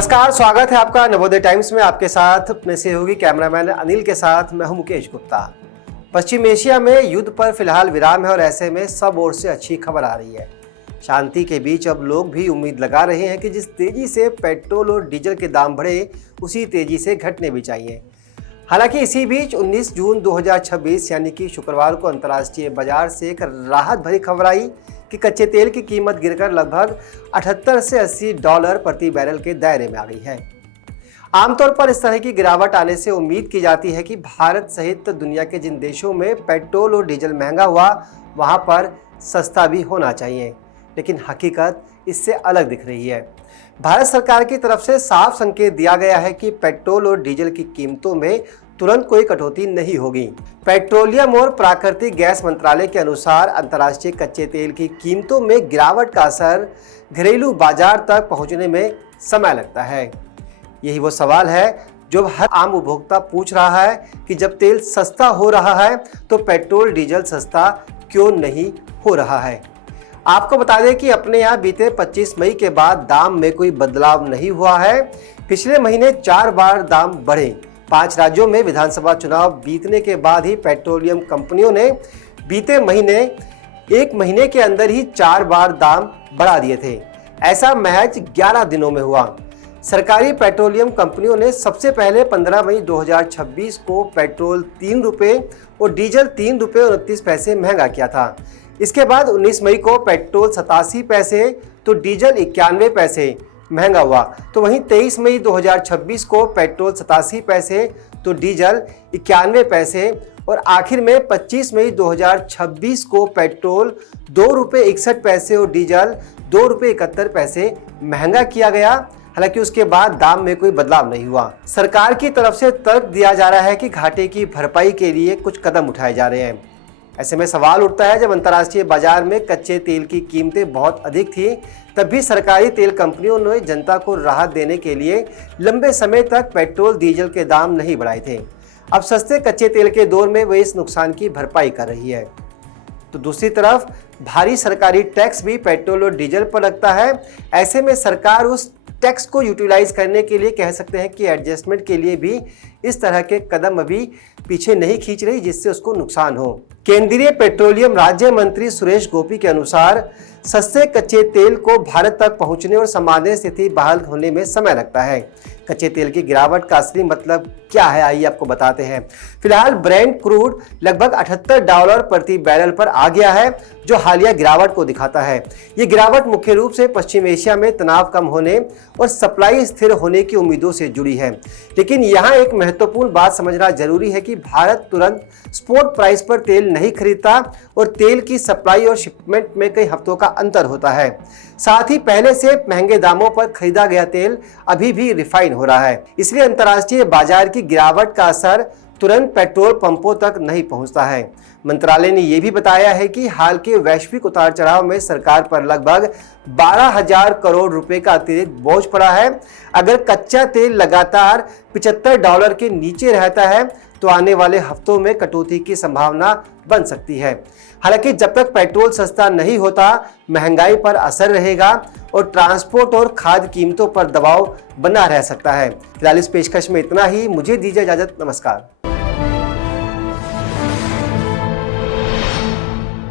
नमस्कार, स्वागत है आपका नवोदय टाइम्स में। आपके साथ अपने सहयोगी कैमरामैन अनिल के साथ मैं हूं मुकेश गुप्ता। पश्चिम एशिया में युद्ध पर फिलहाल विराम है और ऐसे में सब ओर से अच्छी खबर आ रही है। शांति के बीच अब लोग भी उम्मीद लगा रहे हैं कि जिस तेजी से पेट्रोल और डीजल के दाम बढ़े उसी तेजी से घटने भी चाहिए। हालांकि इसी बीच 19 जून 2026 यानी कि शुक्रवार को अंतर्राष्ट्रीय बाजार से एक राहत भरी खबर आई कि कच्चे तेल की कीमत गिरकर लगभग 78 से 80 डॉलर प्रति बैरल के दायरे में आ गई है। आमतौर पर इस तरह की गिरावट आने से उम्मीद की जाती है कि भारत सहित दुनिया के जिन देशों में पेट्रोल और डीजल महंगा हुआ वहां पर सस्ता भी होना चाहिए, लेकिन हकीकत इससे अलग दिख रही है। भारत सरकार की तरफ से साफ संकेत दिया गया है कि पेट्रोल और डीजल की कीमतों में तुरंत कोई कटौती नहीं होगी। पेट्रोलियम और प्राकृतिक गैस मंत्रालय के अनुसार अंतर्राष्ट्रीय कच्चे तेल की कीमतों में गिरावट का असर घरेलू बाजार तक पहुंचने में समय लगता है। यही वो सवाल है जो हर आम उपभोक्ता पूछ रहा है कि जब तेल सस्ता हो रहा है तो पेट्रोल डीजल सस्ता क्यों नहीं हो रहा है। आपको बता दें कि अपने यहाँ बीते 25 मई के बाद दाम में कोई बदलाव नहीं हुआ है। पिछले महीने 4 बार दाम बढ़े। 5 राज्यों में विधानसभा चुनाव बीतने के बाद ही पेट्रोलियम कंपनियों ने बीते महीने 1 महीने के अंदर ही 4 बार दाम बढ़ा दिए थे। ऐसा महज 11 दिनों में हुआ। सरकारी पेट्रोलियम कंपनियों ने सबसे पहले 15 मई 2026 को पेट्रोल 3 रुपये और डीजल 3 रुपये और 29 पैसे महंगा किया था। इसके बाद 19 मई को पेट्रोल 87 पैसे तो डीजल 91 पैसे महंगा हुआ। तो वहीं 23 मई 2026 को पेट्रोल 87 पैसे तो डीजल 91 पैसे और आखिर में 25 मई 2026 को पेट्रोल 2 रुपये 61 पैसे और डीजल 2 रुपये 71 पैसे महंगा किया गया। हालांकि उसके बाद दाम में कोई बदलाव नहीं हुआ। सरकार की तरफ से तर्क दिया जा रहा है कि घाटे की भरपाई के लिए कुछ कदम उठाए जा रहे हैं। ऐसे में सवाल उठता है, जब अंतर्राष्ट्रीय बाजार में कच्चे तेल की कीमतें बहुत अधिक थी तब भी सरकारी तेल कंपनियों ने जनता को राहत देने के लिए लंबे समय तक पेट्रोल डीजल के दाम नहीं बढ़ाए थे। अब सस्ते कच्चे तेल के दौर में वे इस नुकसान की भरपाई कर रही है। तो दूसरी तरफ भारी सरकारी टैक्स भी पेट्रोल और डीजल पर लगता है। ऐसे में सरकार उस टैक्स को यूटिलाइज करने के लिए कह सकते हैं कि एडजस्टमेंट के लिए भी इस तरह के कदम अभी पीछे नहीं खींच रही जिससे उसको नुकसान हो। केंद्रीय पेट्रोलियम राज्य मंत्री सुरेश गोपी के अनुसार सस्ते कच्चे तेल को भारत तक पहुंचने और सामान्य स्थिति बहाल होने में समय लगता है। कच्चे तेल की गिरावट का असली मतलब क्या है, आइए आपको बताते हैं। फिलहाल ब्रेंट क्रूड लगभग 78 डॉलर प्रति बैरल पर आ गया है, जो हालिया गिरावट को दिखाता है। ये गिरावट मुख्य रूप से पश्चिम एशिया में तनाव कम होने और सप्लाई स्थिर होने की उम्मीदों से जुड़ी है। लेकिन यहाँ एक महत्वपूर्ण बात समझना जरूरी है कि भारत तुरंत स्पॉट प्राइस पर तेल नहीं खरीदता और तेल की सप्लाई और शिपमेंट में कई हफ्तों का अंतर होता है। साथ ही पहले से महंगे दामों पर खरीदा गया तेल अभी भी रिफाइन हो रहा है। इसलिए अंतर्राष्ट्रीय बाजार की गिरावट का असर तुरंत पेट्रोल पंपों तक नहीं पहुंचता है। मंत्रालय ने यह भी बताया है कि हाल के वैश्विक उतार चढ़ाव में सरकार पर लगभग 12,000 करोड़ रुपए का अतिरिक्त बोझ पड़ा है। अगर कच्चा तेल लगातार 75 डॉलर के नीचे रहता है तो आने वाले हफ्तों में कटौती की संभावना बन सकती है। हालांकि जब तक पेट्रोल सस्ता नहीं होता महंगाई पर असर रहेगा और ट्रांसपोर्ट और खाद्य कीमतों पर दबाव बना रह सकता है। फिलहाल इस पेशकश में इतना ही। मुझे दीजिए इजाजत। नमस्कार।